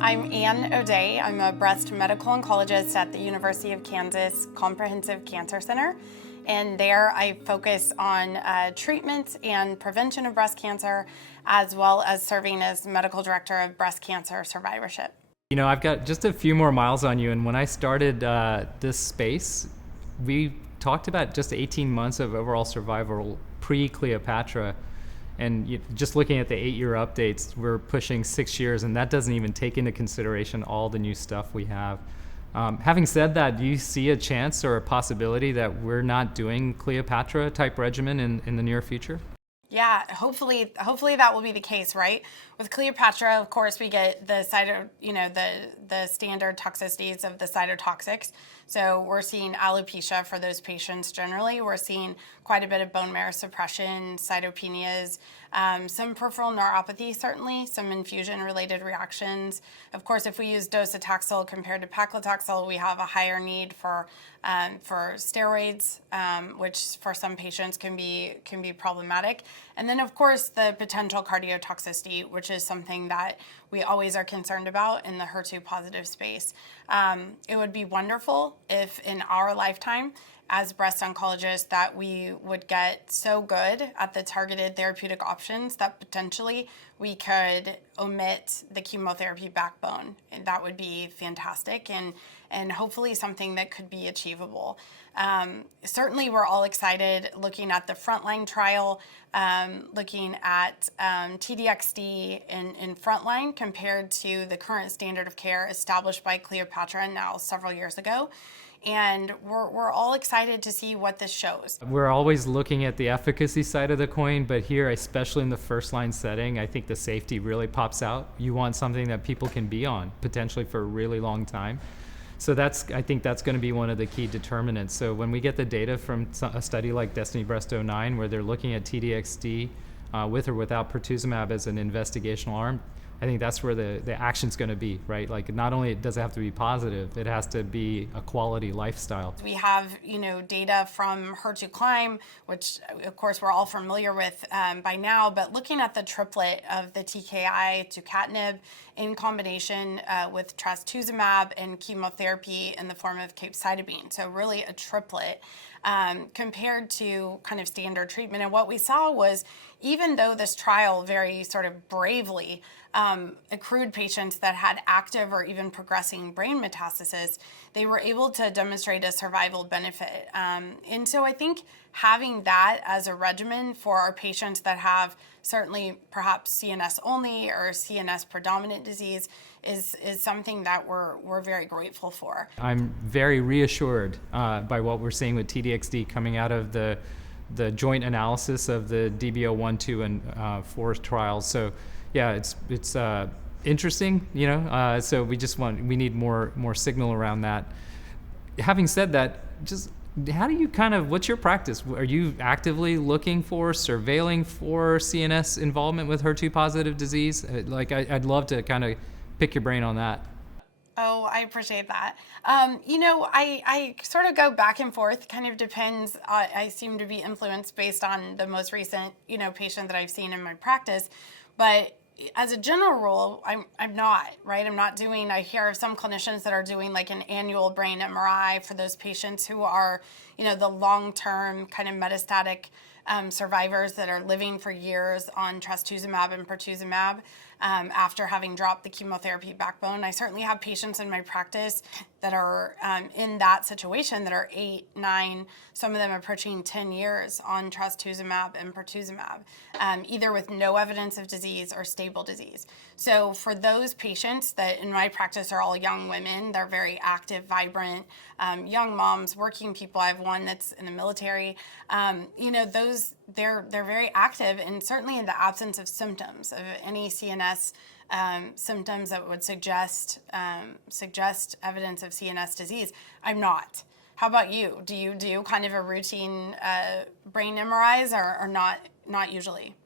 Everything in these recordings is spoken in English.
I'm Ann O'Day. I'm a breast medical oncologist at the University of Kansas Comprehensive Cancer Center. And there I focus on treatment and prevention of breast cancer, as well as serving as medical director of breast cancer survivorship. You know, I've got just a few more miles on you, and when I started this space, we talked about just 18 months of overall survival pre-Cleopatra. And just looking at the 8-year updates, we're pushing 6 years, and that doesn't even take into consideration all the new stuff we have. Having said that, do you see a chance or a possibility that we're not doing Cleopatra type regimen in the near future? Yeah, hopefully that will be the case, right? With Cleopatra, of course, we get the the standard toxicities of the cytotoxics. So we're seeing alopecia for those patients generally. We're seeing quite a bit of bone marrow suppression, cytopenias, some peripheral neuropathy, certainly, some infusion-related reactions. Of course, if we use docetaxel compared to paclitaxel, we have a higher need for steroids, which for some patients can be problematic. And then, of course, the potential cardiotoxicity, which is something that we always are concerned about in the HER2 positive space. It would be wonderful if in our lifetime as breast oncologists that we would get so good at the targeted therapeutic options that potentially we could omit the chemotherapy backbone. And that would be fantastic and hopefully something that could be achievable. Certainly we're all excited looking at the frontline trial, looking at T-DXd in frontline compared to the current standard of care established by Cleopatra now several years ago. And we're all excited to see what this shows. We're always looking at the efficacy side of the coin, but here, especially in the first line setting, I think the safety really pops out. You want something that people can be on, potentially for a really long time. So I think that's going to be one of the key determinants. So when we get the data from a study like DESTINY-Breast09, where they're looking at T-DXd with or without pertuzumab as an investigational arm, I think that's where the action's going to be, right? Like, not only does it have to be positive, it has to be a quality lifestyle. We have, data from HER2 Climb, which of course we're all familiar with by now, but looking at the triplet of the TKI tucatinib in combination with trastuzumab and chemotherapy in the form of capecitabine. So really a triplet compared to kind of standard treatment. And what we saw was, even though this trial very sort of bravely accrued patients that had active or even progressing brain metastases, they were able to demonstrate a survival benefit. And so I think having that as a regimen for our patients that have certainly perhaps CNS only or CNS predominant disease is something that we're very grateful for. I'm very reassured by what we're seeing with T-DXd coming out of the joint analysis of the DB12, 2, and 4 trials. So yeah, it's interesting, so we need more signal around that. Having said that, just how do you what's your practice? Are you actively looking for, surveilling for CNS involvement with HER2 positive disease? I'd love to kind of pick your brain on that. Oh, I appreciate that. I sort of go back and forth, kind of depends. I seem to be influenced based on the most recent, patient that I've seen in my practice. But as a general rule, I'm not, right? I hear of some clinicians that are doing like an annual brain MRI for those patients who are, the long-term kind of metastatic survivors that are living for years on trastuzumab and pertuzumab after having dropped the chemotherapy backbone. I certainly have patients in my practice that are in that situation that are 8, 9, some of them approaching 10 years on trastuzumab and pertuzumab, either with no evidence of disease or stable disease. So for those patients that in my practice are all young women, they're very active, vibrant, young moms, working people. I have one that's in the military. Those they're very active, and certainly in the absence of symptoms of any CNS symptoms that would suggest evidence of CNS disease. I'm not. How about you? Do you do kind of a routine brain MRIs or not usually?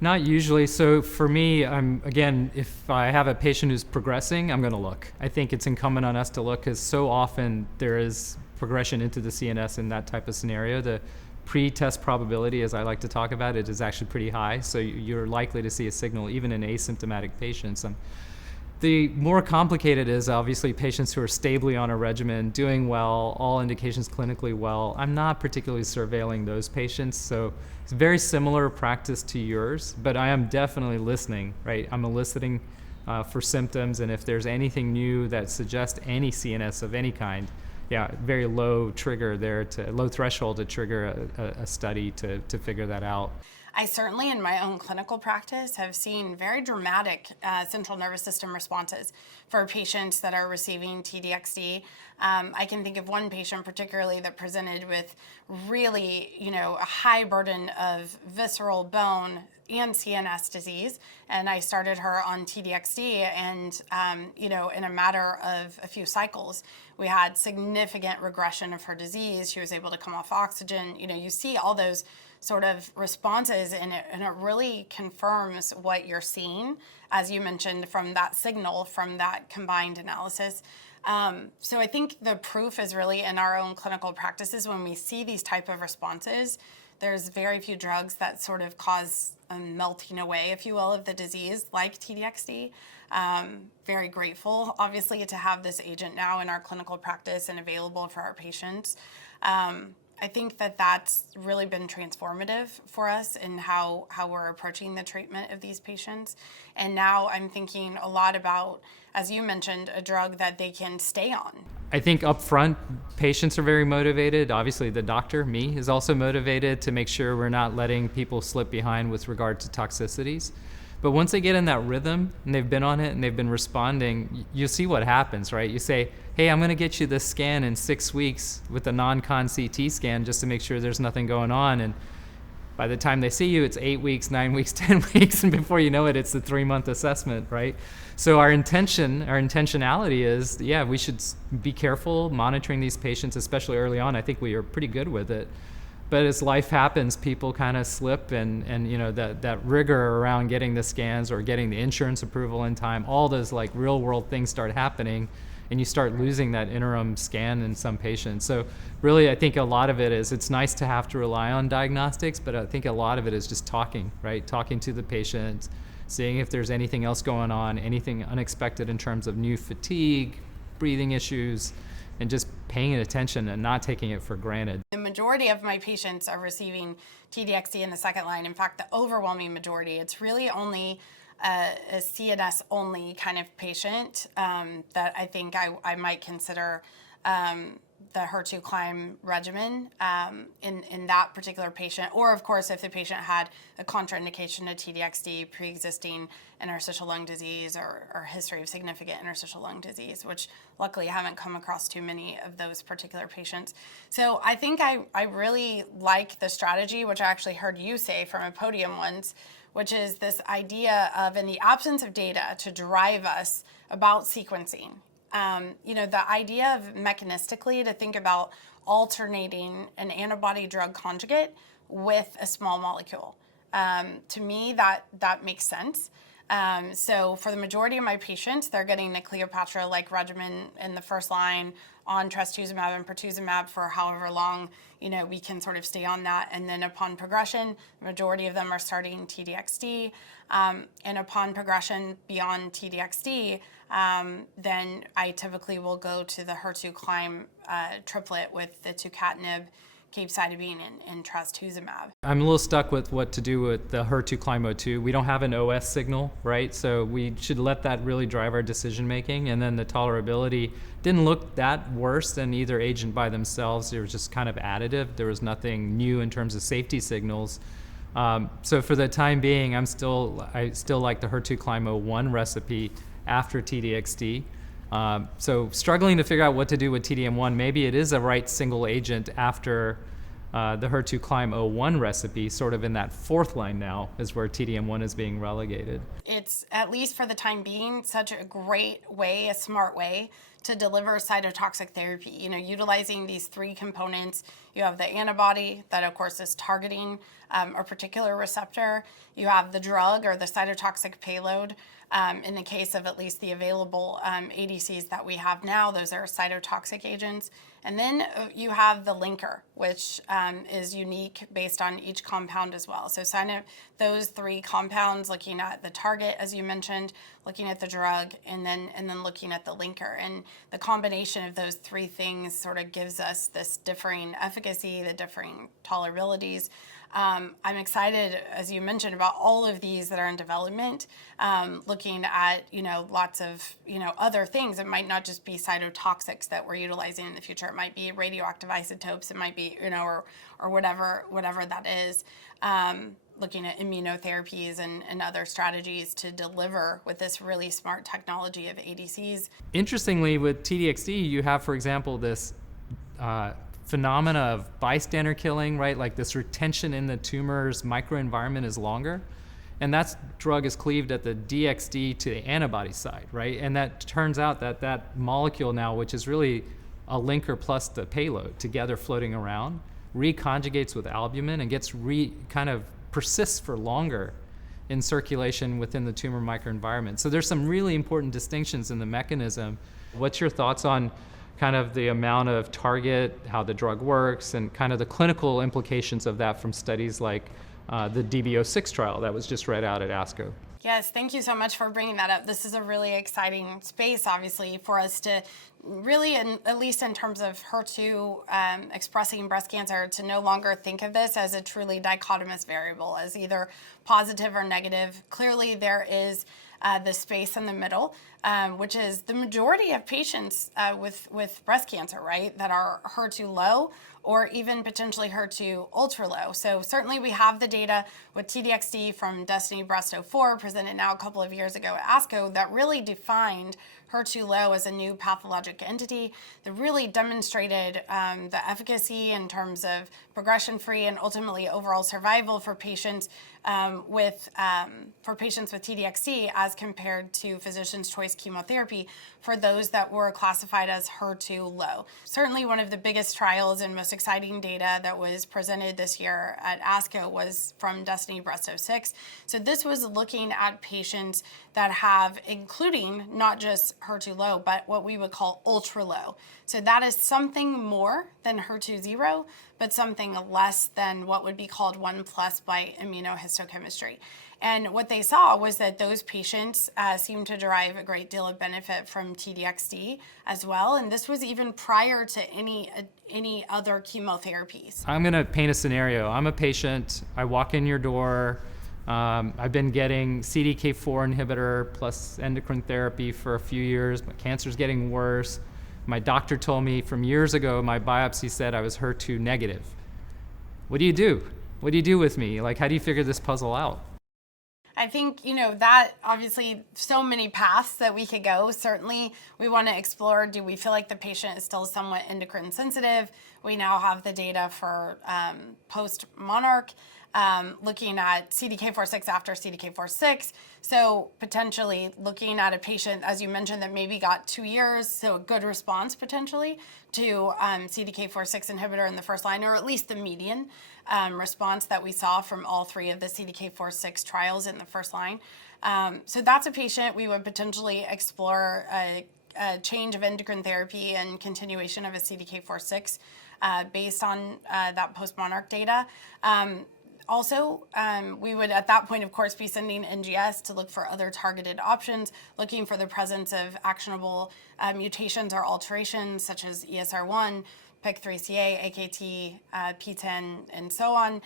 Not usually. So for me, if I have a patient who's progressing, I'm going to look. I think it's incumbent on us to look because so often there is progression into the CNS in that type of scenario. The pre-test probability, as I like to talk about it, is actually pretty high. So you're likely to see a signal even in asymptomatic patients. The more complicated is obviously patients who are stably on a regimen, doing well, all indications clinically well. I'm not particularly surveilling those patients, so it's very similar practice to yours, but I am definitely listening, right? I'm eliciting for symptoms, and if there's anything new that suggests any CNS of any kind, yeah, very low trigger there, low threshold to trigger a study to figure that out. I certainly, in my own clinical practice, have seen very dramatic central nervous system responses for patients that are receiving T-DXd. I can think of one patient particularly that presented with really, a high burden of visceral bone and CNS disease, and I started her on T-DXd, and in a matter of a few cycles, we had significant regression of her disease. She was able to come off oxygen. You see all those sort of responses, and it really confirms what you're seeing, as you mentioned, from that signal, from that combined analysis. So I think the proof is really in our own clinical practices. When we see these type of responses, there's very few drugs that sort of cause a melting away, if you will, of the disease, like T-DXd. Very grateful, obviously, to have this agent now in our clinical practice and available for our patients. I think that that's really been transformative for us in how we're approaching the treatment of these patients. And now I'm thinking a lot about, as you mentioned, a drug that they can stay on. I think up front, patients are very motivated. Obviously, the doctor, me, is also motivated to make sure we're not letting people slip behind with regard to toxicities. But once they get in that rhythm and they've been on it and they've been responding, you'll see what happens, right? You say, hey, I'm going to get you this scan in 6 weeks with a non-con CT scan just to make sure there's nothing going on. And by the time they see you, it's 8 weeks, 9 weeks, 10 weeks, and before you know it, it's the 3-month assessment, right? So our intentionality is, yeah, we should be careful monitoring these patients, especially early on. I think we are pretty good with it. But as life happens, people kind of slip, and that rigor around getting the scans or getting the insurance approval in time, all those like real world things start happening, and you start losing that interim scan in some patients. So really, I think a lot of it is, it's nice to have to rely on diagnostics, but I think a lot of it is just talking, right? Talking to the patient, seeing if there's anything else going on, anything unexpected in terms of new fatigue, breathing issues, and just paying attention and not taking it for granted. The majority of my patients are receiving T-DXd in the second line. In fact, the overwhelming majority. It's really only a CNS-only kind of patient that I think I might consider the HER2 climb regimen in that particular patient. Or, of course, if the patient had a contraindication to T-DXd, pre-existing interstitial lung disease or history of significant interstitial lung disease, which luckily I haven't come across too many of those particular patients. So I think I really like the strategy, which I actually heard you say from a podium once, which is this idea of, in the absence of data to drive us about sequencing, the idea of mechanistically to think about alternating an antibody-drug conjugate with a small molecule. To me, that makes sense. So for the majority of my patients, they're getting the Cleopatra-like regimen in the first line on trastuzumab and pertuzumab for however long we can sort of stay on that. And then upon progression, the majority of them are starting T-DXd. And upon progression beyond T-DXd, then I typically will go to the HER2 climb triplet with the tucatinib, capecitabine, and trastuzumab. I'm a little stuck with what to do with the HER2 climb 02. We don't have an OS signal, right? So we should let that really drive our decision making. And then the tolerability didn't look that worse than either agent by themselves. It was just kind of additive. There was nothing new in terms of safety signals. So for the time being, I still like the HER2 climb 01 recipe after T-DXd. So struggling to figure out what to do with TDM1. Maybe it is a right single agent after the HER2 climb 01 recipe, sort of in that fourth line now is where TDM1 is being relegated. It's, at least for the time being, such a great way, a smart way to deliver cytotoxic therapy, utilizing these three components. You have the antibody that, of course, is targeting a particular receptor. You have the drug or the cytotoxic payload. In the case of at least the available ADCs that we have now, those are cytotoxic agents. And then you have the linker, which is unique based on each compound as well. So those three compounds, looking at the target, as you mentioned, looking at the drug, and then looking at the linker. And the combination of those three things sort of gives us this differing efficacy, the differing tolerabilities. I'm excited, as you mentioned, about all of these that are in development, looking at, lots of, other things. It might not just be cytotoxics that we're utilizing in the future. It might be radioactive isotopes. It might be, or whatever that is. Looking at immunotherapies and other strategies to deliver with this really smart technology of ADCs. Interestingly, with T-DXd, you have, for example, this phenomena of bystander killing, right? Like this retention in the tumor's microenvironment is longer. And that drug is cleaved at the DXd to the antibody side, right? And that turns out that molecule now, which is really a linker plus the payload together floating around, reconjugates with albumin and gets kind of persists for longer in circulation within the tumor microenvironment. So there's some really important distinctions in the mechanism. What's your thoughts on kind of the amount of target, how the drug works, and kind of the clinical implications of that from studies like the DB06 trial that was just read out at ASCO? Yes, thank you so much for bringing that up. This is a really exciting space, obviously, for us to really, at least in terms of HER2 expressing breast cancer, to no longer think of this as a truly dichotomous variable, as either positive or negative. Clearly, there is the space in the middle, which is the majority of patients with breast cancer, right, that are HER2 low or even potentially HER2 ultra low. So certainly we have the data with T-DXd from DESTINY-Breast04, presented now a couple of years ago at ASCO, that really defined HER2 low as a new pathologic entity that really demonstrated the efficacy in terms of progression-free and ultimately overall survival for patients with T-DXd as compared to physician's choice chemotherapy for those that were classified as HER2 low. Certainly one of the biggest trials and most exciting data that was presented this year at ASCO was from DESTINY-Breast06. So this was looking at patients that have, including not just HER2 low, but what we would call ultra low. So that is something more than HER2 zero, but something less than what would be called 1+ by immunohistochemistry. And what they saw was that those patients seemed to derive a great deal of benefit from T-DXd as well. And this was even prior to any other chemotherapies. I'm going to paint a scenario. I'm a patient. I walk in your door. I've been getting CDK4 inhibitor plus endocrine therapy for a few years. My cancer's getting worse. My doctor told me from years ago, my biopsy said I was HER2 negative. What do you do? What do you do with me? Like, how do you figure this puzzle out? I think, that obviously so many paths that we could go. Certainly, we want to explore, do we feel like the patient is still somewhat endocrine sensitive? We now have the data for post-Monarch, looking at CDK4/6 after CDK4/6. So potentially looking at a patient, as you mentioned, that maybe got 2 years, so a good response potentially to CDK4/6 inhibitor in the first line, or at least the median response that we saw from all three of the CDK4/6 trials in the first line. So that's a patient we would potentially explore a change of endocrine therapy and continuation of a CDK4/6 based on that post-Monarch data. Also, we would at that point, of course, be sending NGS to look for other targeted options, looking for the presence of actionable mutations or alterations such as ESR1, PIK3CA, AKT, PTEN, and so on,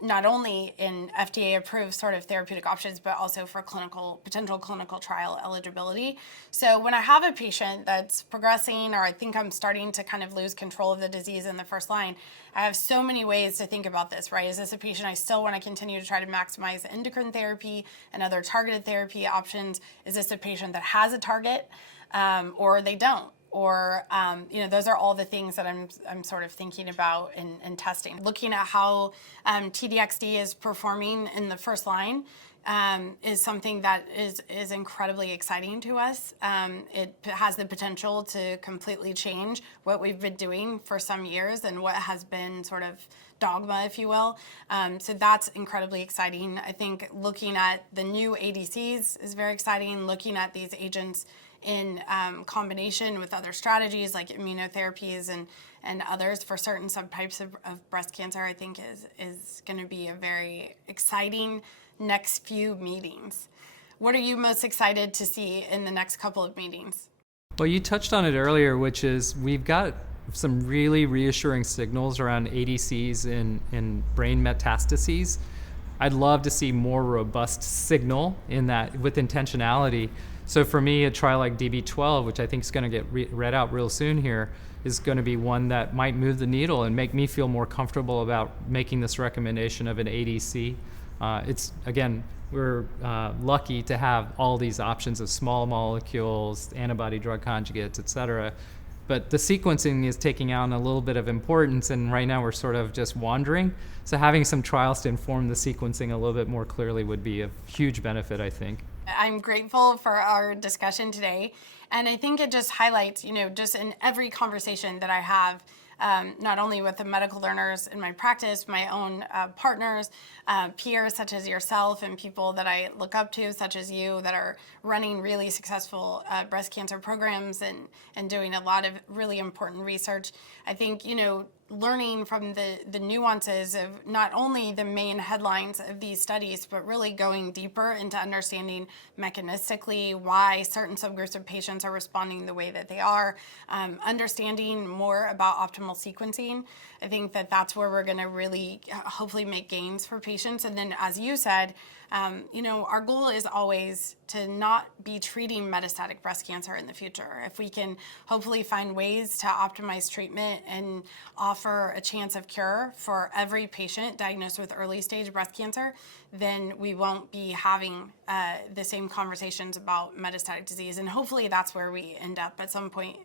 not only in FDA-approved sort of therapeutic options, but also for potential clinical trial eligibility. So when I have a patient that's progressing, or I think I'm starting to kind of lose control of the disease in the first line, I have so many ways to think about this, right? Is this a patient I still want to continue to try to maximize endocrine therapy and other targeted therapy options? Is this a patient that has a target, or they don't? Or, those are all the things that I'm sort of thinking about and testing. Looking at how T-DXd is performing in the first line, is something that is incredibly exciting to us. It has the potential to completely change what we've been doing for some years and what has been sort of dogma, if you will. So that's incredibly exciting. I think looking at the new ADCs is very exciting. Looking at these agents in combination with other strategies like immunotherapies and others for certain subtypes of breast cancer, I think is going to be a very exciting next few meetings. What are you most excited to see in the next couple of meetings? Well, you touched on it earlier, which is we've got some really reassuring signals around ADCs in brain metastases. I'd love to see more robust signal in that with intentionality. So for me, a trial like DB12, which I think is going to get read out real soon here, is going to be one that might move the needle and make me feel more comfortable about making this recommendation of an ADC. It's, again, we're lucky to have all these options of small molecules, antibody-drug conjugates, et cetera. But the sequencing is taking on a little bit of importance, and right now we're sort of just wandering. So having some trials to inform the sequencing a little bit more clearly would be a huge benefit, I think. I'm grateful for our discussion today, and I think it just highlights, just in every conversation that I have, not only with the medical learners in my practice, my own partners, peers such as yourself, and people that I look up to, such as you, that are running really successful breast cancer programs and doing a lot of really important research. I think, learning from the nuances of not only the main headlines of these studies, but really going deeper into understanding mechanistically why certain subgroups of patients are responding the way that they are, understanding more about optimal sequencing. I think that that's where we're going to really hopefully make gains for patients. And then, as you said, our goal is always to not be treating metastatic breast cancer in the future. If we can hopefully find ways to optimize treatment and offer a chance of cure for every patient diagnosed with early stage breast cancer, then we won't be having the same conversations about metastatic disease. And hopefully that's where we end up at some point,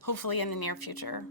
hopefully in the near future.